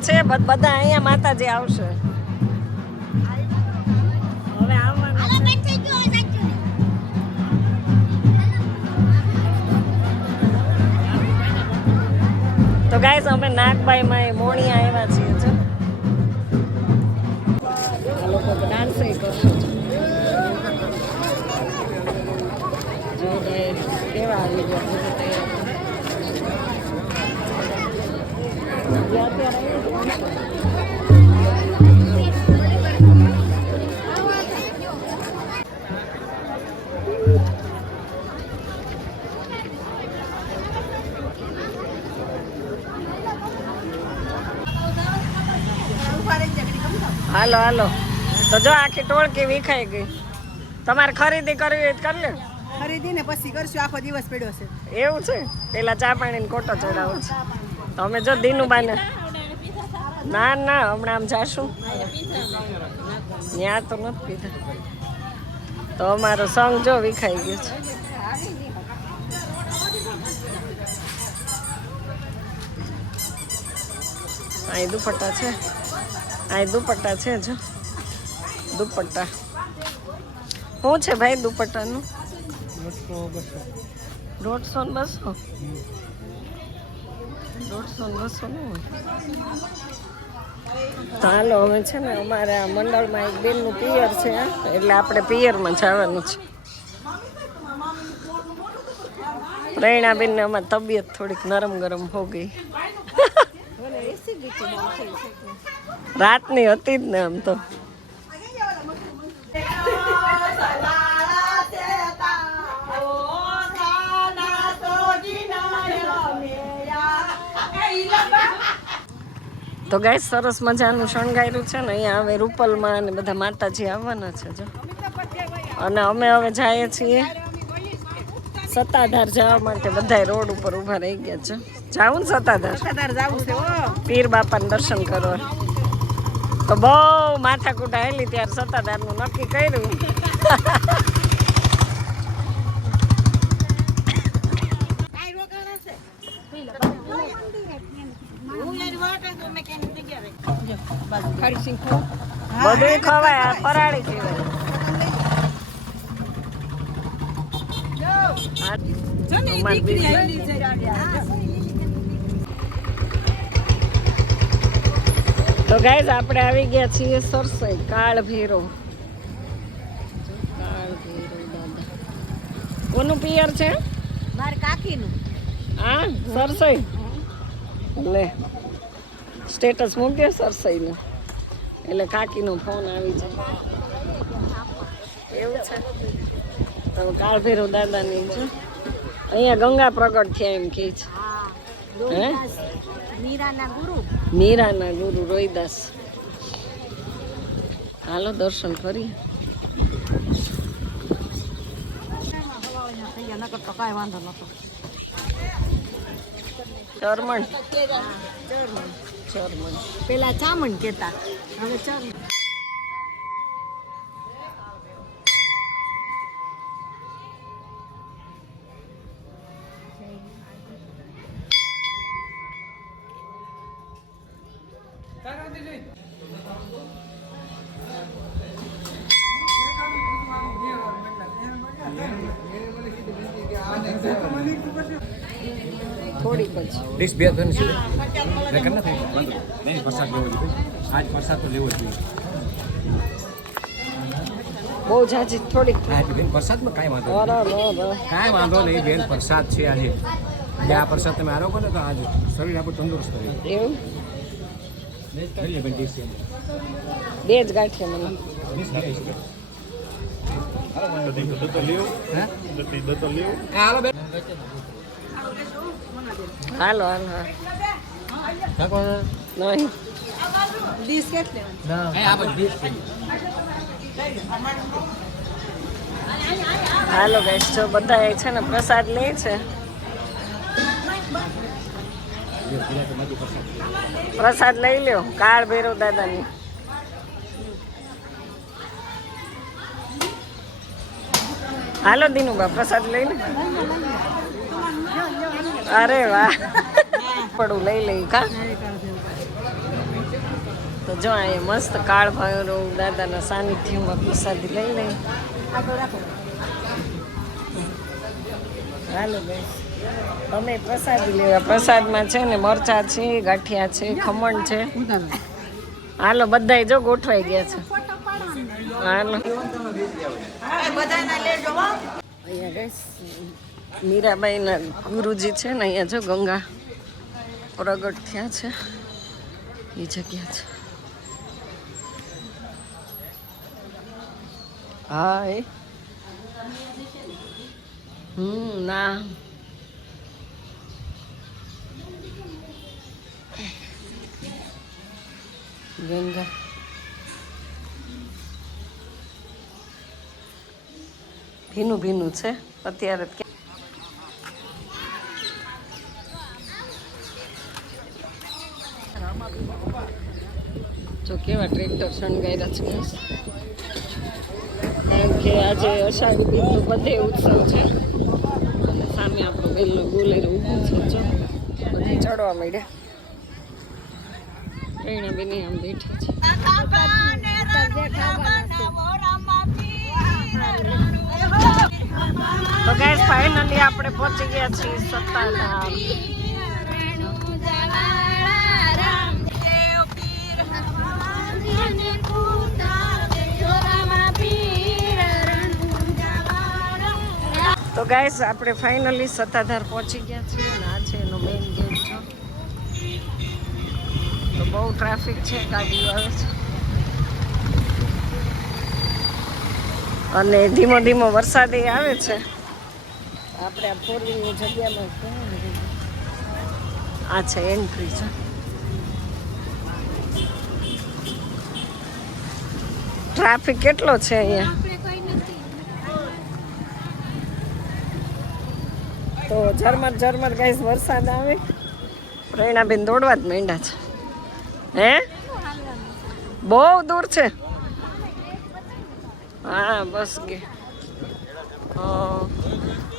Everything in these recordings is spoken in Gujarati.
છે બધા અહીંયા માતાજી આવશે હવે આવવાના છે તો ગાઈસ અમે નાગબાઈ માં મોણી આવ્યા છીએ જો આ લોકો ડાન્સ કરશે જો ગાઈસ કેવા આવી ગયા હાલો હાલો તો જો આખી ટોળકી વિખાઈ ગઈ તમારે ખરીદી કરવી હોય તો કરી લે ખરીદી ને પછી કરશું આખો દિવસ પડ્યો છે એવું છે પેલા ચા પાણી ને કોટો ચડાવો છે તો અમે જો દીનુબાને ના ના હમણાં આમ જાશું ત્યાં તો નથી પીધા તો અમારો સંગ જો વિખાઈ ગયો છે અહીં દુપટ્ટા છે અહીં દુપટ્ટા છે જો દુપટ્ટા શું છે ભાઈ દુપટ્ટાનું 150 ને 200 150 ને 200 નહીં તો હાલો અમે છે ને અમારે આ મંડળમાં એક બેનનું પિયર છે એટલે આપણે પિયરમાં જવાનું છે પ્રેરણાબેનને અમારી તબિયત થોડીક નરમ ગરમ હો ગઈ રાતની હતી જ ને આમ તો તો ગાઈસ સરસ મજાનું શણગાર્યું છે ને અહીંયા હવે રૂપલમાં અને બધા માતાજી આવવાના છે જો અને અમે હવે જઈએ છીએ સત્તાધાર જવા માટે બધા રોડ ઉપર ઊભા રહી ગયા છે જાવું ને સત્તાધાર જવું છે પીર બાપાના દર્શન કરવા તો બહુ માથાકૂટ આવેલી ત્યારે સત્તાધારનું નક્કી કર્યું બધું ખવાય ફરાળી કહેવાય તો ગાઈસ આપણે આવી ગયા છીએ સરસઈ કાળ ભેરો કોનું પિયર છે મારા કાકીનું હા સરસઈ લે સ્ટેટસ મૂક્યો સરસઈનું એટલે કાકીનો ફોન આવી જાય એવું છે તો કાળભૈરવ દાદાની છે અહીંયા ગંગા પ્રગટ થયા એમ કહે છે હે મીરાના ગુરુ રોહિદાસ હાલો દર્શન કરી કાંઈ વાંધો નતો ચરમણ ચરમણ પેલા ચામણ કેતા હવે ચરમણ થોડી પછી ડિશ બે ધન છે લેકન નથી વાંધો નહીં પ્રસાદ લેવો જોઈએ આજ પ્રસાદ તો લેવો જોઈએ બહુ જાજી થોડીક હા બેન પ્રસાદમાં કાંઈ વાંધો નહીં કાંઈ વાંધો નહીં બેન પ્રસાદ છે આજે એટલે આ પ્રસાદ તમે આરોગો ને તો આજે શરીર આપણું તંદુરસ્ત રહે એવું લઈ લે બેન ડિશ છે બે જ ગાંઠિયા મને ડિશ લઈ શકે હાલો બેન હાલો હાલો નહીં ડીશ કેટલે હાલો ગાઈસ જો બધા છે ને પ્રસાદ લે છે પ્રસાદ લઈ લ્યો કાળ ભૈરવ દાદાની હાલો દીનુબા પ્રસાદ લઈ લે અરે વાહ પડું લઈ લઈ કા તો જો અહીંયા મસ્ત કાળ ભૈરવ દાદાના સાનિધ્યમાં પ્રસાદી લઈ લઈ. હાલો બેન અમે પ્રસાદી લેવા. પ્રસાદમાં છે ને મરચાં છે, ગાંઠિયા છે, ખમણ છે. હાલો બધાય જો ગોઠવાઈ ગયા છે. હાલો અહીંયા ગઈશ મીરાબાઈના ગુરુજી છે ને અહીંયા જો ગંગા પ્રગટ થયા છે એ જગ્યા છે. હા એ ના ગંગા ભીનું ભીનું છે અત્યારે. જો કેવા ટ્રેક્ટર શણગાર્યા છે, કારણ કે આજે અષાઢી બીજનો બધે ઉત્સવ છે. અને સામે આપણો બેલનો બોલેરો ઊભું છે. જો બધી ચડવા માંડ્યા. પ્રેરણા બેની આમ બેઠી છે. તો ગાઈસ ફાઇનલી આપણે પહોંચી ગયા છીએ સત્તાધાર. તો ગાઈસ આપણે ફાઇનલી સત્તાધાર પહોંચી ગયા છીએ અને આ છે એનો મેઇન ગેટ છે. તો બહુ ટ્રાફિક છે, ગાડીઓ આવે છે અને ધીમો ધીમો વરસાદ આવે છે. આપણે આ ફોર વ્હીલની જગ્યામાં આ છે એન્ટ્રી છે. ટ્રાફિક કેટલો છે અહીંયા. તો ઝરમર ગાઈસ વરસાદ આવે. પ્રેરણાબેન દોડવા જ માંડ્યા છે. હે બહુ દૂર છે. હા બસ કે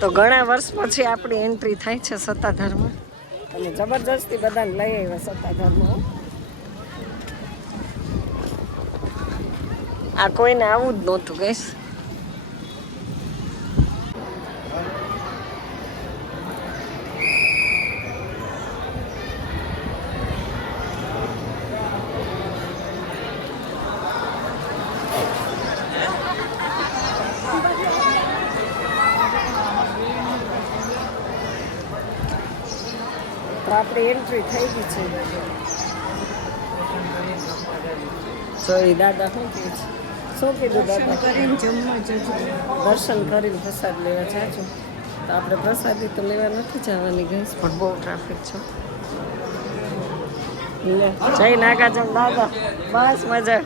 તો ઘણા વર્ષ પછી આપણી એન્ટ્રી થાય છે સત્તાધારમાં અને જબરજસ્તી બધાને લઈ આવ્યા સત્તાધારમાં. આ કોઈને આવું જ નહોતું ગઈશ. તો આપણી એન્ટ્રી થઈ ગઈ છે. જો એ દાદા શું કહે છે? શું કીધું દાદા? દર્શન કરીને પ્રસાદ લેવા જાજો. તો આપણે પ્રસાદી તો લેવા નથી જવાની ગઈશ, પણ બહુ ટ્રાફિક છે. લે જય નાગાજમ દાદા, બસ મજા.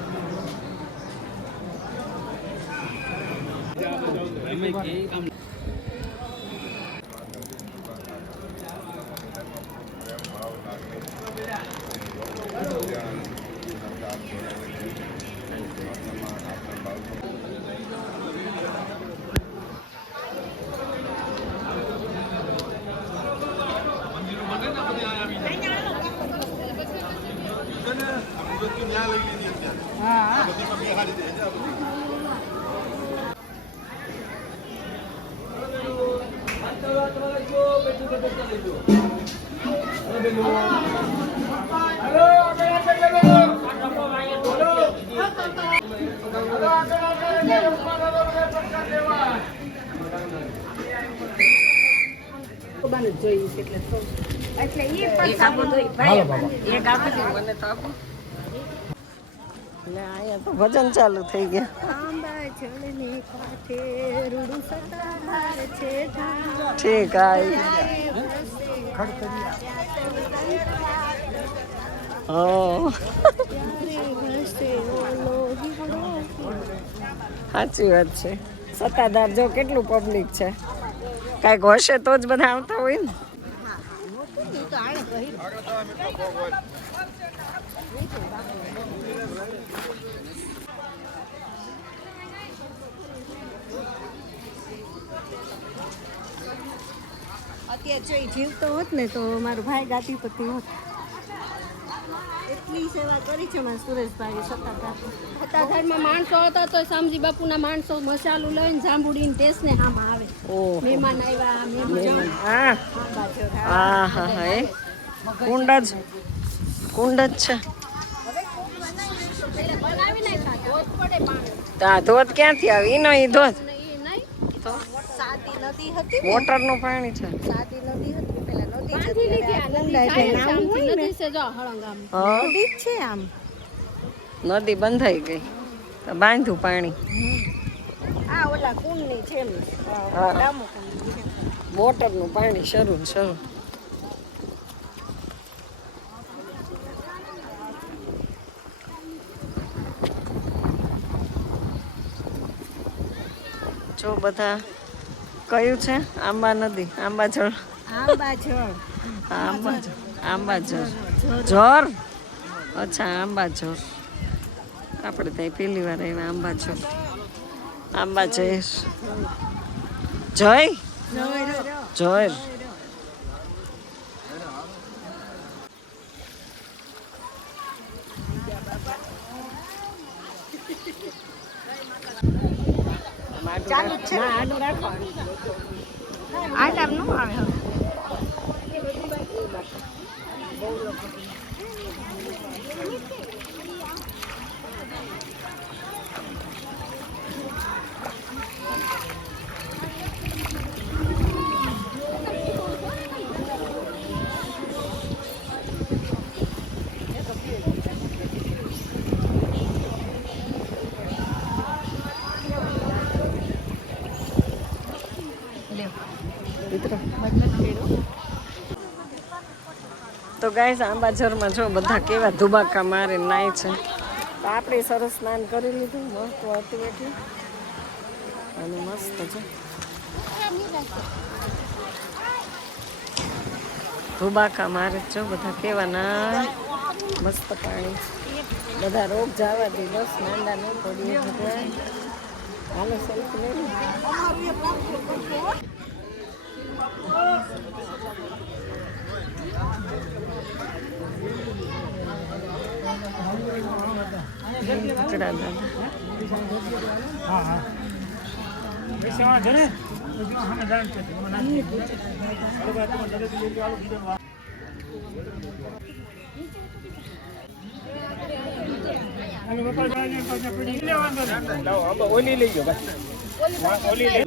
ભજન ચાલુ થઈ ગયા. ઠીક સાચી વાત છે. સત્તાધાર જો કેટલું પબ્લિક છે. કાંઈક હશે તો જ બધા આવતા હોય ને. અત્યારે જો જીવતો હોત ને તો મારો ભાઈ ગાદીપતિ હોત. કેટલી સેવા કરી છે મારા સુરેશભાઈ સત્તાધાર સત્તાધારમાં માણસો હતા તો શામજી બાપુના માણસો મસાલું લઈને જાંબુડીને ટેસ્ટને આમાં આવે ઓહો મહેમાન આવ્યા મહેમાન હા હા હા હા એ કુંડ જ છે બનાવી નાખ્યા ધોધ પડે પાણી તો આ ધોધ ક્યાંથી આવે ઈ નહીં ધોધ અને એ નહીં સાદી નદી હતી મોટરનું પાણી છે સાદી નદી હતી પેલા નદી બાંધી લીધી આ નદી જાય છે આમથી નદી છે જો હળંગામ હા નદી જ છે આમ નદી બંધાઈ ગઈ તો બાંધ્યું પાણી આ ઓલા કુંડની છે એમ હા. ડામુ કુંડની છે. મોટરનું પાણી શરૂ ને શરૂ જો બધા કયું છે આંબા નદી આંબા જળ આંબા જળ આંબા જળ જોર અચ્છા આંબા જોર આપણે ત્યાં પહેલી વાર આવ્યા આંબા જોર આંબા જયેશ જય જોર ચાલુ જ છે આ ટાઈમ નું આવે હવે તો ગાઈસ આંબાજરમાં જો બધા કેવા ધુબાકા મારે નાય છે તો આપણે સરસ સ્નાન કરી લીધું મસ્ત હતી બેઠી અને મસ્ત છે ધુબાકા મારે જો બધા કેવા ના મસ્ત પાણી બધા રોગ જવા દે બસ નાંદા ન પડીએ બધા હાલો સેલ્ફી લઈ કચરા દાદા ઓલી લઈ ગયો ઓલી લઈ